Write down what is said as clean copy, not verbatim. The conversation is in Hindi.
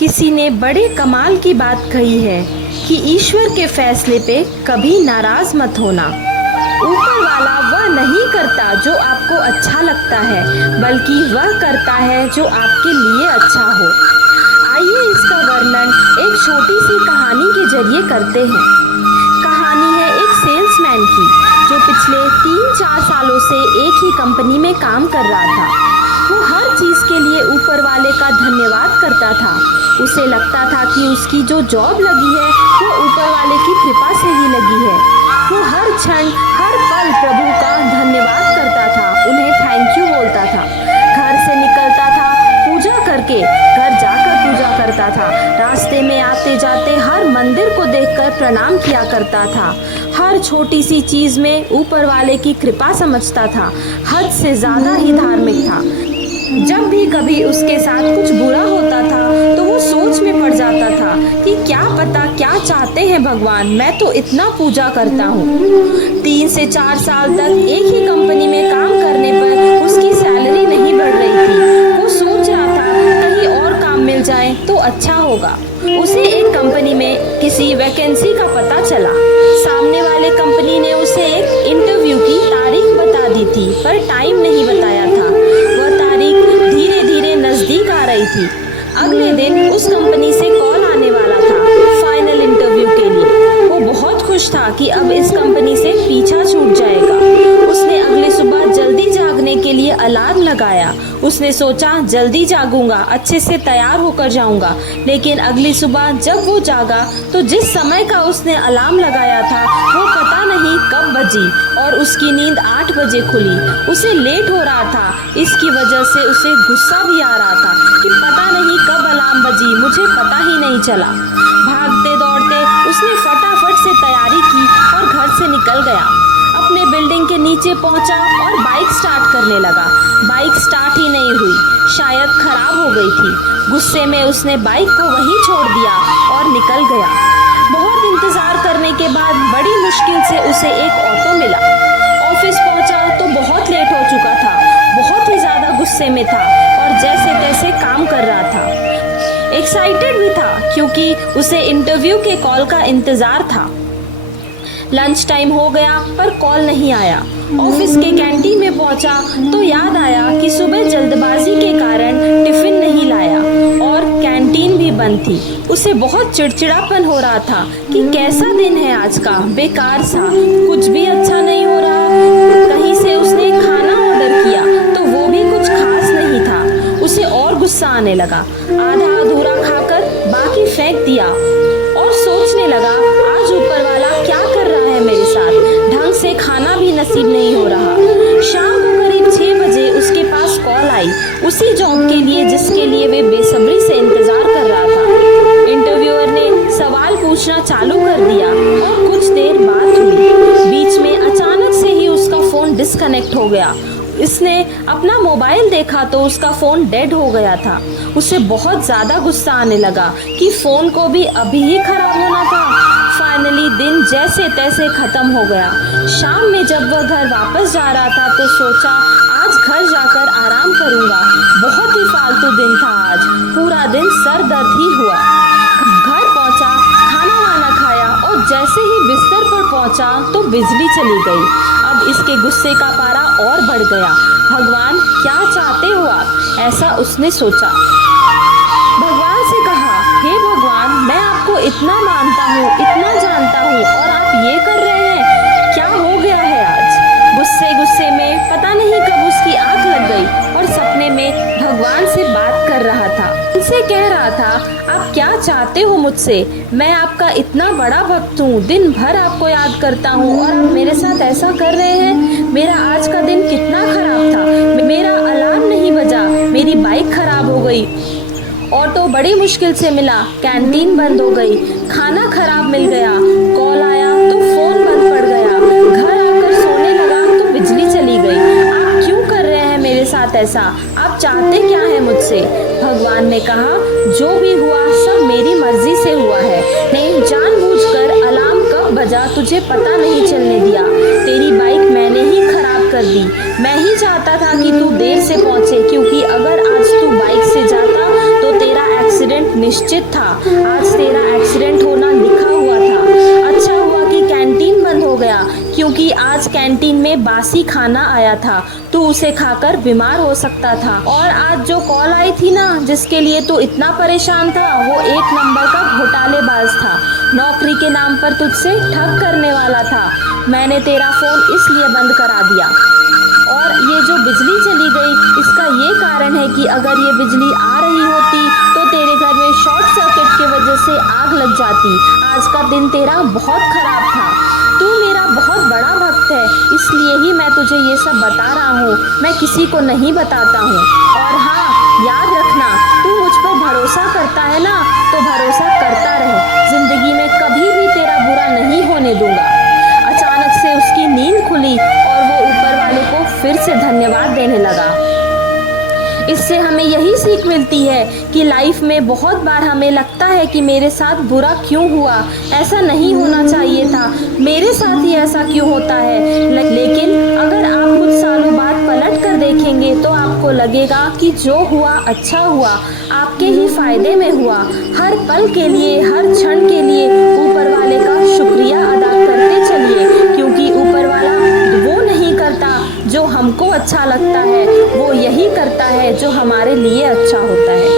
किसी ने बड़े कमाल की बात कही है कि ईश्वर के फैसले पे कभी नाराज मत होना। ऊपर वाला वह नहीं करता जो आपको अच्छा लगता है, बल्कि वह करता है जो आपके लिए अच्छा हो। आइए इसका वर्णन एक छोटी सी कहानी के जरिए करते हैं। कहानी है एक सेल्समैन की जो पिछले 3-4 सालों से एक ही कंपनी में काम कर रहा था। वो हर चीज़ के लिए ऊपर वाले का धन्यवाद करता था। उसे लगता था कि उसकी जो जॉब लगी है वो ऊपर वाले की कृपा से ही लगी है। वो हर क्षण हर पल प्रभु का धन्यवाद करता था, उन्हें थैंक यू बोलता था। घर से निकलता था पूजा करके, घर जाकर पूजा करता था। रास्ते में आते जाते हर मंदिर को देखकर प्रणाम किया करता था। हर छोटी सी चीज़ में ऊपर वाले की कृपा समझता था। हद से ज़्यादा ही धार्मिक था। जब भी कभी उसके साथ कुछ बुरा होता था तो वो सोच में पड़ जाता था कि क्या पता क्या चाहते हैं भगवान, मैं तो इतना पूजा करता हूँ। 3 से 4 साल तक एक ही कंपनी में काम करने पर उसकी सैलरी नहीं बढ़ रही थी। वो सोच रहा था कहीं और काम मिल जाए तो अच्छा होगा। उसे एक कंपनी में किसी वैकेंसी का पता चला। सामने वाले कंपनी ने उसे एक इंटरव्यू की तारीख बता दी थी, पर टाइम नहीं बताया था। वह तारीख धीरे धीरे नजदीक आ रही थी। अगले दिन उस कंपनी से कॉल आने वाला था फाइनल इंटरव्यू के लिए। वो बहुत खुश था कि अब इस कंपनी से पीछा छूट जाएगा। उसने अगली सुबह जल्दी जागने के लिए अलार्म लगाया। उसने सोचा जल्दी जागूंगा, अच्छे से तैयार होकर जाऊंगा। लेकिन अगली सुबह जब वो जागा तो जिस समय का उसने अलार्म लगाया था वो पता नहीं कब बजी और उसकी नींद 8 बजे खुली। उसे लेट हो रहा था, इसकी वजह से उसे गुस्सा भी आ रहा था कि पता नहीं कब अलार्म बजी, मुझे पता ही नहीं चला। भागते दौड़ते उसने फटाफट से तैयारी की और घर से निकल गया। अपने बिल्डिंग के नीचे पहुंचा और बाइक स्टार्ट करने लगा। बाइक स्टार्ट ही नहीं हुई, शायद खराब हो गई थी। गुस्से में उसने बाइक को वहीं छोड़ दिया और निकल गया। बहुत इंतजार करने के बाद बड़ी मुश्किल से उसे एक ऑटो मिला। ऑफिस पहुंचा तो बहुत लेट हो चुका था। बहुत ही ज़्यादा गुस्से में था और जैसे तैसे काम कर रहा था। एक्साइटेड भी था क्योंकि उसे इंटरव्यू के कॉल का इंतज़ार था। लंच टाइम हो गया पर कॉल नहीं आया। ऑफिस के कैंटीन में पहुंचा तो याद आया कि सुबह जल्दबाजी के कारण टिफिन नहीं लाया और कैंटीन भी बंद थी। उसे बहुत चिड़चिड़ापन हो रहा था कि कैसा दिन है आज का, बेकार सा, कुछ भी अच्छा नहीं हो रहा। कहीं से उसने खाना ऑर्डर किया तो वो भी कुछ खास नहीं था। उसे और गुस्सा आने लगा। आधा अधूरा खाकर बाकी फेंक दिया और सोचने लगा आज ऊपर वाला क्या कर रहा है मेरे साथ, ढंग से खाना भी नसीब नहीं हो रहा। शाम को करीब 6 बजे उसके पास कॉल आई, उसी जॉब के लिए जिसके लिए वे बेसब्री से इंतजार कर रहा था। इंटरव्यूअर ने सवाल पूछना चालू कर दिया और कुछ देर बात हुई। बीच में अचानक से ही उसका फोन डिस्कनेक्ट हो गया। इसने अपना मोबाइल देखा तो उसका फ़ोन डेड हो गया था। उसे बहुत ज़्यादा गुस्सा आने लगा कि फ़ोन को भी अभी ही खराब होना था। फाइनली दिन जैसे तैसे ख़त्म हो गया। शाम में जब वह घर वापस जा रहा था तो सोचा आज घर जाकर आराम करूँगा। बहुत ही फालतू दिन था आज, पूरा दिन सर दर्द ही हुआ। घर पहुँचा, खाना वाना खाया और जैसे ही बिस्तर पर पहुँचा तो बिजली चली गई। अब इसके गुस्से का पारा और बढ़ गया। भगवान क्या चाहते हो आप, ऐसा उसने सोचा। भगवान से कहा, हे भगवान, मैं आपको इतना मानता हूँ, इतना जानता हूँ और आप ये कर रहे हैं, क्या हो गया है आज। गुस्से गुस्से में पता नहीं कब उसकी आंख लग गई और सपने में भगवान से बात कर रहा था। उनसे कह रहा था, आप क्या चाहते हो मुझसे, मैं आपका इतना बड़ा भक्त हूँ, दिन भर आपको याद करता हूँ और आप मेरे साथ ऐसा कर रहे हैं। मेरा आज का दिन कितना खराब था, मेरा अलार्म नहीं बजा, मेरी बाइक खराब हो गई, ऑटो बड़ी मुश्किल से मिला, कैंटीन बंद हो गई, खाना खराब मिल गया, कॉल आया तो फोन बंद पड़ गया, घर आकर सोने लगा तो बिजली चली गई। आप क्यों कर रहे हैं मेरे साथ ऐसा, आप चाहते क्या है मुझसे। भगवान ने कहा, जो भी हुआ सब मेरी मर्जी से हुआ है। मैं जानबूझकर अलार्म कब बजा तुझे पता नहीं चलने दिया। तेरी बाइक मैंने ही खराब कर दी। मैं ही चाहता था कि तू देर से पहुंचे, क्योंकि अगर आज तू बाइक से जाता तो तेरा एक्सीडेंट निश्चित था। आज तेरा एक्सीडेंट होना लिखा हुआ था। अच्छा हुआ कि कैंटीन बंद हो गया, क्योंकि आज कैंटीन में बासी खाना आया था। तू उसे खाकर बीमार हो सकता था। और आज जो कॉल आई थी ना, जिसके लिए तू इतना परेशान था, वो 1 नंबर का घोटालेबाज था। नौकरी के नाम पर तुझसे ठग करने वाला था। मैंने तेरा फोन इसलिए बंद करा दिया। और ये जो बिजली चली गई, इसका ये कारण है कि अगर ये बिजली आ रही होती तो तेरे घर में शॉर्ट सर्किट की वजह से आग लग जाती। आज का दिन तेरा बहुत खराब था। तू मेरा बहुत बड़ा भक्त है, इसलिए ही मैं तुझे ये सब बता रहा हूँ। मैं किसी को नहीं बताता हूँ। और हाँ, याद रखना, तू मुझ पर भरोसा करता है ना, तो भरोसा करता रहे। जिंदगी में कभी भी तेरा बुरा नहीं होने दूंगा। अचानक से उसकी नींद खुली और वो ऊपर वाले को फिर से धन्यवाद देने लगा। इससे हमें यही सीख मिलती है कि लाइफ में बहुत बार हमें लगता है कि मेरे साथ बुरा क्यों हुआ, ऐसा नहीं होना चाहिए था, मेरे साथ ही ऐसा क्यों होता है। लेकिन अगर आप कुछ सालों बाद पलट कर देखेंगे तो आपको लगेगा कि जो हुआ अच्छा हुआ, आपके ही फायदे में हुआ। हर पल के लिए, हर क्षण के लिए ऊपर वाले का शुक्रिया अदा करते चलिए, क्योंकि ऊपर वाला वो नहीं करता जो हमको अच्छा लगता है, वो यही करता है जो हमारे लिए अच्छा होता है।